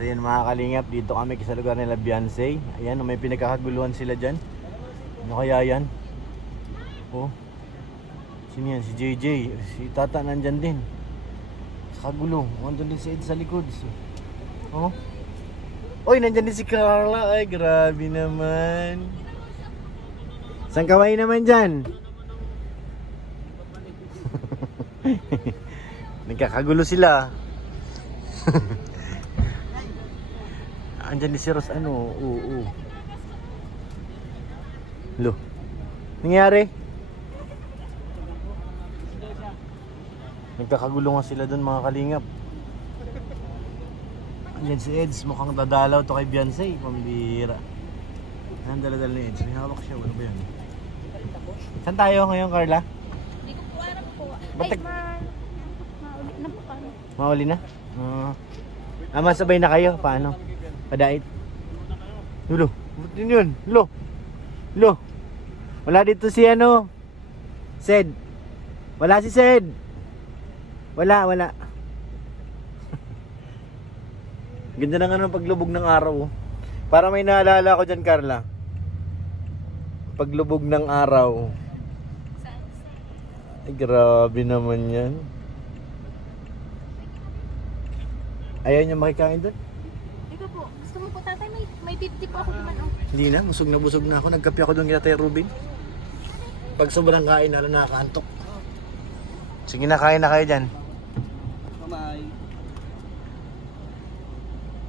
So yun mga kalingap, dito kami sa lugar nila Beyonce. Ayan, may pinagkakaguluhan sila dyan. Ano kaya yan? Oh, sino yan? Si JJ. Si Tata nandyan din. Kagulo. Nandun din si Ed sa likod. Oh. Oy, nandyan din si Carla. Ay, grabe naman. Saan kaway naman dyan? Nagkakagulo sila. Andyan din si Ros, ano? Oo. Lo. Nangyari? Nagkakagulo nga sila doon mga kalingap. Andyan si Eds, mukhang dadalaw to kay Beyonce. Pambira. Ang dala-dala ni Eds. May hawak siya, ano ba yan? Saan tayo ngayon, Carla? Hindi ko po alam po. Ba't Mauli na po kami. Mauli na? Masabay na kayo? Paano? Padait? Lo, ba't yun? Lo. Wala dito si ano? Sed. Wala si Sed. Wala. Ganda na nga ng paglubog ng araw. Para may naalala ko dyan, Carla. Paglubog ng araw. Ay, grabe naman yan. Ayaw niya makikain doon? Ikaw po, gusto mo po tatay, may 50 po ako naman. Oh. Hindi na, busog na ako. Nagkape ako doon kina Tay Ruben. Pag sobrang kain, nakakaantok. Sige na, kain na kayo dyan. Bye.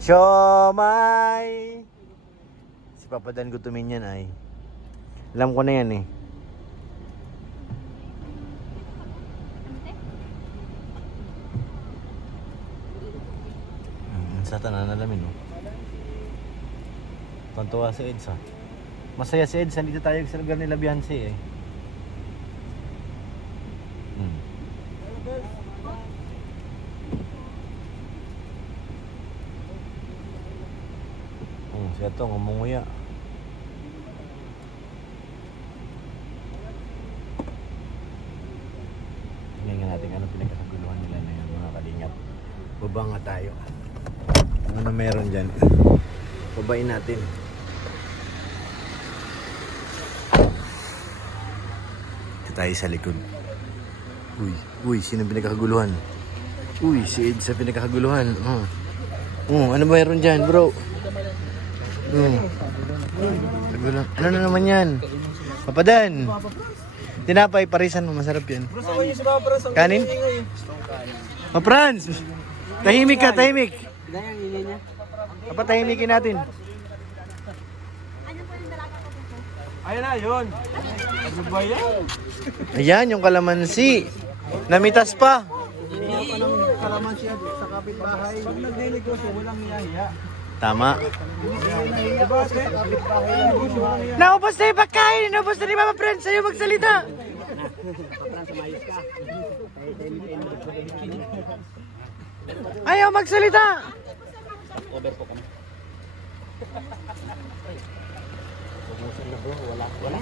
Siomay! Si Papa Dan gutumin yan ay. Alam ko na yan eh. Sa tanan alamin oh. Tuntua si Eds ha. Masaya si Eds, nandito tayo sa lugar nila Beyonce eh. Siya to, ngumunguya. Tingnan nga natin ano pinagkakaguluhan nila na yan mga kalingap. Baba nga tayo. Ano meron dyan? Babain natin. Ito tayo sa likod. Uy, sino pinagkakaguluhan? Uy, si Ed sa pinagkakaguluhan. Ano meron dyan, bro? Ano na naman yan? Papadan. Tinapay, parisan mo, masarap yan. Kanin? Frans! Tahimik ka, tahimik. Tahimikin natin. Ayun na, yun. Ano ba yan? Ayan, yung kalamansi. Namitas pa. Kalamansi sa kapitbahay. Pag nagdinegosyo, walang niyahiya. Tama. Kapitbahay. Naubos na yung pagkain. Naubos na ni Mama Frans. Sa'yo magsalita. Ayaw magsalita. Over po kami. Wala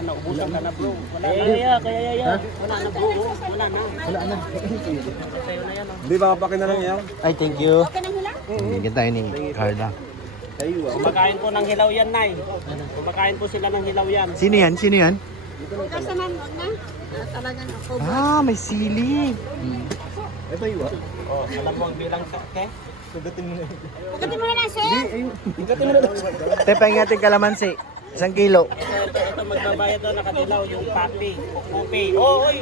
na, ubusan ka na bro. Kaya. Wala na bro. Wala na. Sa'yo na yan. Hindi, papakin na lang yan. Ay, thank you. Bigyan tayo ni Carla. Kumakain po ng hilaw yan, Nay. Kumakain po sila ng hilaw yan. Sino yan? Kasaman mo na. Talagang ako. May sili. Ito iwa. Oh, alam mo ang bilang sa okay? Pagdating mo na lang, sir. Te, pahingatin kalamansi. 1 kilo. Ito magbabayad doon nakadilaw yung papi. Kopi. Oh, oy.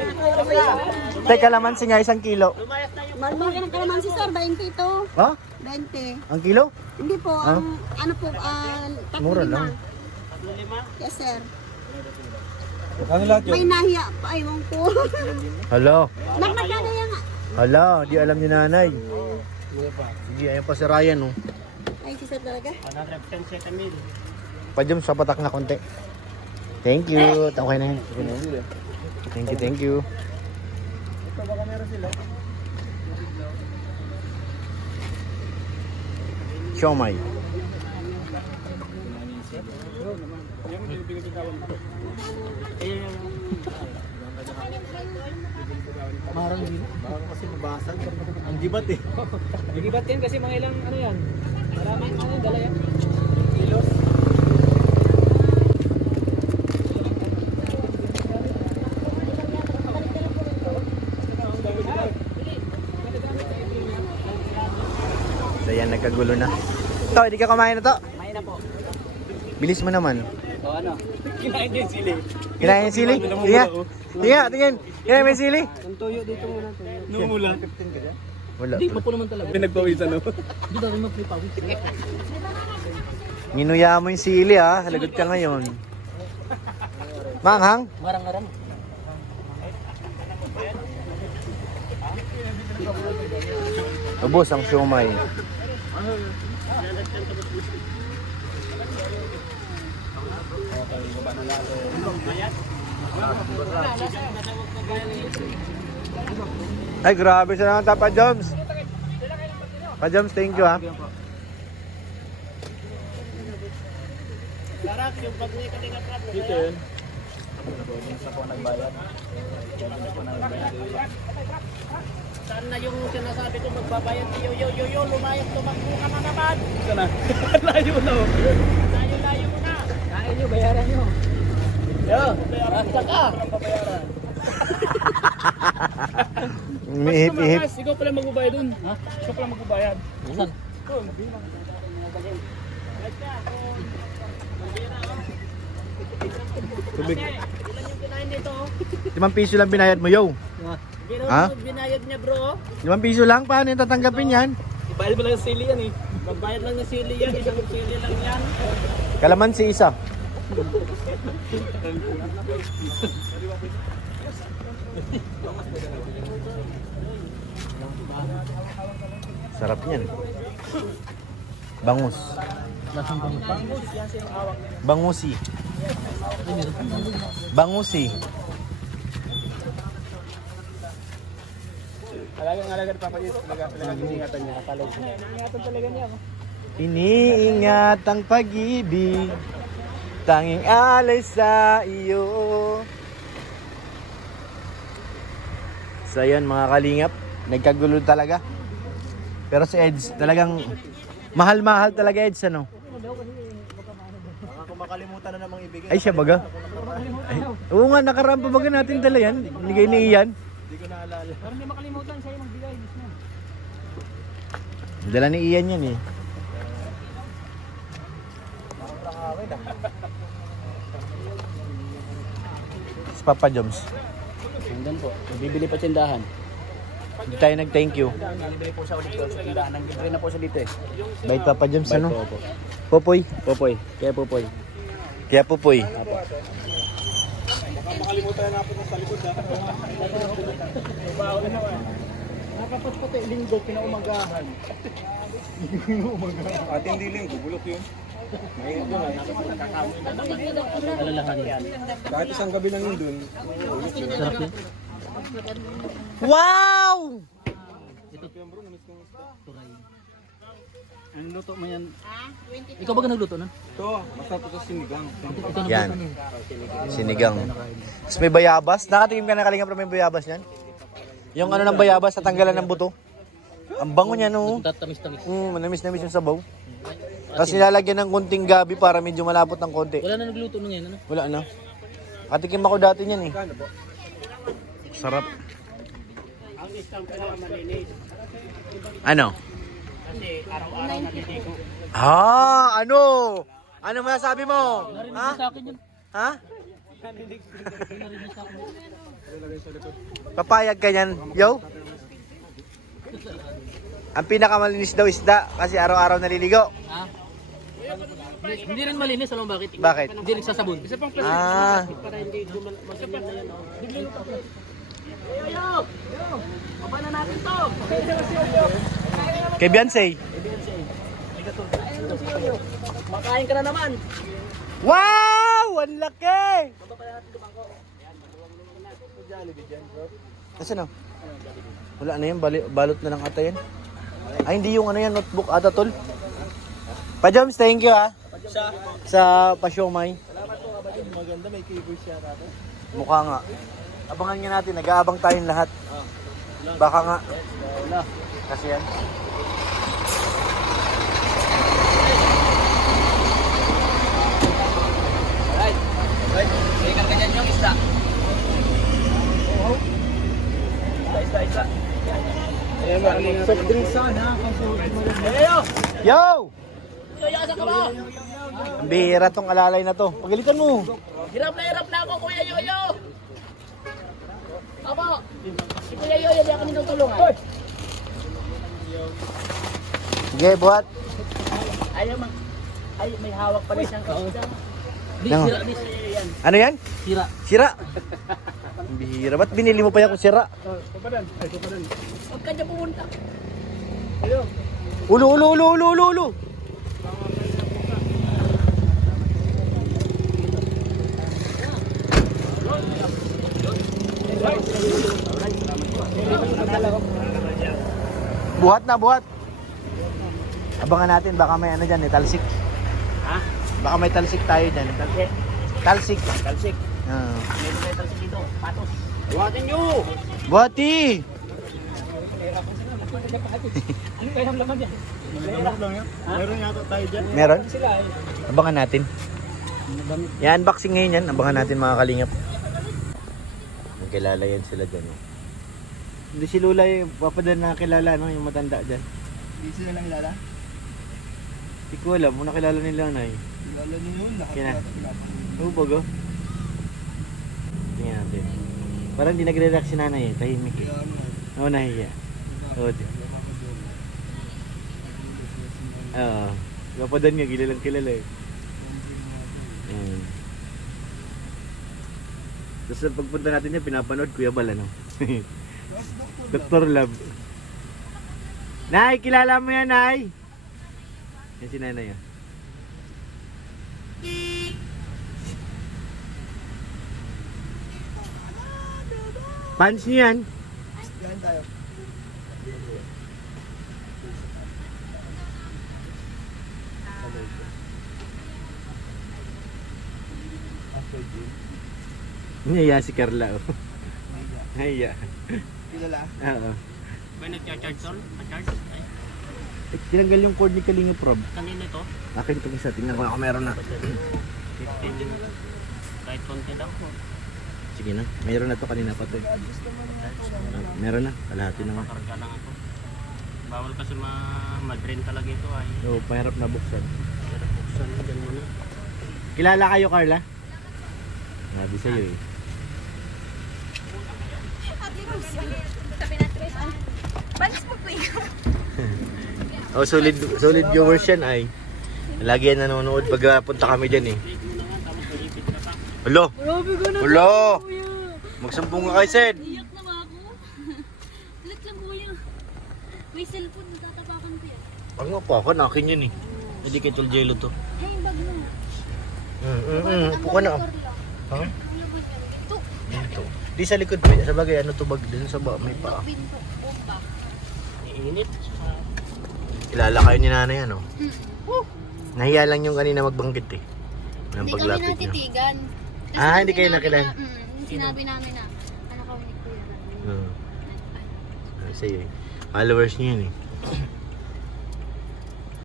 Te, kalamansi nga 1 kilo. Lumayas na yung Malmol ka ng kalamansi, sir. 20 ito. Ha? 20. Ang kilo? Hindi po, ano po, Mura lang. 5. Yes, sir. Ano lahat May nahiya pa, ewan ko. Hala. Nagkagaya nga. Hala, di alam ni nanay. Sige, ayun pa si Ryan oh. Ay, si sir talaga. 110 mil. Pajum sa patak na konti. Thank you. Okay na yan. Thank you. Ito baka meron sila. Siomay. Marang din. Baka kasi mabasag. Ang gibat eh. Ang gibat yan kasi mga ilang ano yan. Maraming ano yung galaya. Kilos. So yan, nagkagulo na. To, hindi ka kumain na to. Kumain na po. Bilis mo naman. O ano? Kinain din sili. Kinain yung sili? Tingnan. Tingnan, tingnan. Kinain mo yung sili? Ang tuyo dito muna. Numula. Wala. Hindi, mapo naman talaga. Pinagpawisan no? Hindi daw rin magpapawis. Nginuya mo yung sili ha. Halagot ka ngayon. Manghang? Marang-marang. Ubos ang siomay. Ay, grabe sa naman Pa Joms. Pa Joms, thank you ha. Dito yun. Saan na yung sinasabi ko magbabayad? Yo, lumayas, tumakbo ka na naman. Sana? Layo na. Layo mo na. Kain nyo, bayaran nyo. Yo, basta ka. Mihip-ihip. Ikaw pala magbabayad dun. Ha? Ikaw pala magbabayad. Saan? Tubig. Ilan yung kinain dito? 5 piso lang binayad mo, yo. Pero Ha? binayad niya bro. 5 piso lang, paano yung tatanggapin yan? Ibayad mo lang ng sili yan eh. Magbayad lang ng sili yan, isang sili lang yan. Kalamansi isa. Sarap niyan. Bangus. Bangusi. Bangusi. Alaga ni Papa Yus, talagang ingatan niya. Ingatan talaga niya. Iniingat ang pag-ibig, tanging alay sa iyo. So yun mga kalingap, nagkagulo talaga. Pero si Eds, talagang mahal-mahal talaga Eds, ano? Baka kung makalimutan na namang ibigay. Ay siya baga? Ay, oo nga, nakaraan pa baga natin dala yan. Nigay ni Ian. Hindi ko naalala. Pero hindi makalimutan siya yung magbigay. Dala ni Ian yan eh. Si Papa Joms. Hanggang po. Bibili pa tindahan. Hindi tayo nag-thank you. Nalibay po siya ulit doon sa tindahan. Nanggibray na po siya dito eh. Bait Papa Joms, ano? Po. Popoy. Popoy. Kaya Popoy. Kaya Popoy. Baka makalimutan na po sa likod ha. Nakapot pati linggo pinaumagahan. At hindi linggo, bulok yun. Alalahan yan. Kahit isang gabi lang yun dun. Sarap yun. Wow! Ang luto mo yan. Ikaw ba nagluto na? Ito, masarap ito sinigang. Yan. Sinigang. Tapos may bayabas. Nakatingin ka na Kalingap na may bayabas yan? Yung ano ng bayabas, tatanggalan ng buto. Ang bango niya no. Tamis-tamis. Manamis-namis yung sabaw. Tapos nilalagyan ng konting gabi para medyo malapot ng konti. Wala na nagluto na ngayon, ano? Wala na. Katikim ako dati niyan eh. Sarap. Ang isang pinakamalinis. Ano? Kasi araw-araw naliligo. Ano? Ano masasabi mo? Narinig Ha? sa akin yun. Ha? Narinig sa akin. Papayag ka niyan, yo? Ang pinakamalinis daw isda kasi araw-araw naliligo. Ha? Hindi rin malinis, alam mo bakit? Bakit? Hindi nagsasabon. Isa pang Ah, para hindi maganyan na yan. Bigyan mo pa. Yo! Baba na natin to! kay Beyonce. Makain ka na naman! Wow! Ang laki! Nasaan na? Wala na yan, balot na ng ata yan. Ay, hindi yung ano yan, notebook ata tol. Pa-Joms, thank you ha. Sa pa-siomay. Maganda, may keyboard siya natin. Mukha nga. Abangan nga natin, nag-aabang tayong lahat. Baka nga. Wala. Kasi yan. Yoyo! Yo! Yoyo, asa ka ba? Ang bihira tong alalay na to. Pagalitan mo. Hirap na ako, Kuya Yoyo! Apo! Si Kuya Yoyo, di ako nitong tulungan. Sige, buhat. Ayaw man. Ay, may hawak pala siyang kasida. Di, Nang- sira, di, sira yan. Ano yan? Sira. Sira. Ang bihira. Ba't binili mo pa yan kung sira? Huwag ka dyan pumunta. Ulo. Buhat. Abangan natin, baka may ano dyan, talsik. Ha? Baka may talsik tayo dyan. Talsik. Talsik. Ah. Meron tayo talsik dito. Patos. Buhatin nyo! Buhati! Ano kayang laman yan? Meron yata tayo dyan. Meron? Abangan natin. Yan, unboxing ngayon yan. Abangan natin mga kalingap. Magkilala yan sila dyan. Hindi si Lula yung papadala na kilala, no? Yung matanda dyan. Hindi sila lang kilala. Hindi ko alam, muna kilala nila na eh. Kilala niyo yun. Lahat Kina? yata kilala. Oo, bago. Tingnan natin. Parang hindi nagre-react si nanay eh. Tahimik eh. Kaya ano, Oo, nahiya. Oo, Oo. Papadan nga, kilalang kilala eh. Ayan. Tapos sa pagpunta natin niya, pinapanood Kuya Bal, ano? Dr. Love. Nay, kilala mo yan, Nay? Yan si nanay, ah. Pants niyo yan? yan tayo. Naiya si Carla, oh. Naiya. Kilala. Oo. May nag-charge tol? Nag-charge? Ay, Eh, tinanggal yung cord ni Kalinga Prob. kanina ito. Akin itong isa, tingnan ko ako meron na. 50. Kahit konti lang po. Sige na, meron na to kanina pa to eh. Meron na, kalahati na nga. Karga lang ako. Bawal kasi ma-drain talaga ito ay. Oo, mahirap na buksan. Pero buksan dyan muna. Kilala kayo, Carla? Sabi sa'yo eh. Sabi na Chris, balis mo po ikaw. Oh, solid viewers yan ay. Lagi yan nanonood pag punta kami dyan eh. Hello? Grabe ka na. Hello? Magsumbong ka kay Sen. Iyak na ba ako? Ulit lang kuya. May cellphone, tatapakan ko yan. Ano nga pa ako, akin yun eh. Hindi kay Tuljelo to. Hey, bag mo. Upo ka na. Ha? Ang laman yan. Ito. Dito. Di sa likod pa. Sa bagay, ano to bag dun sa ba? May pa. Pinto. Umba. Iinit. Kilala kayo ni nanay ano? Nahiya lang yung kanina magbanggit eh. Ng Hindi kami paglapit nyo. natitigan. Kasi Hindi kayo sinabi nakilala? na- sinabi namin na, ano kami ni Kuya. Sa'yo eh. Followers niyo yun eh.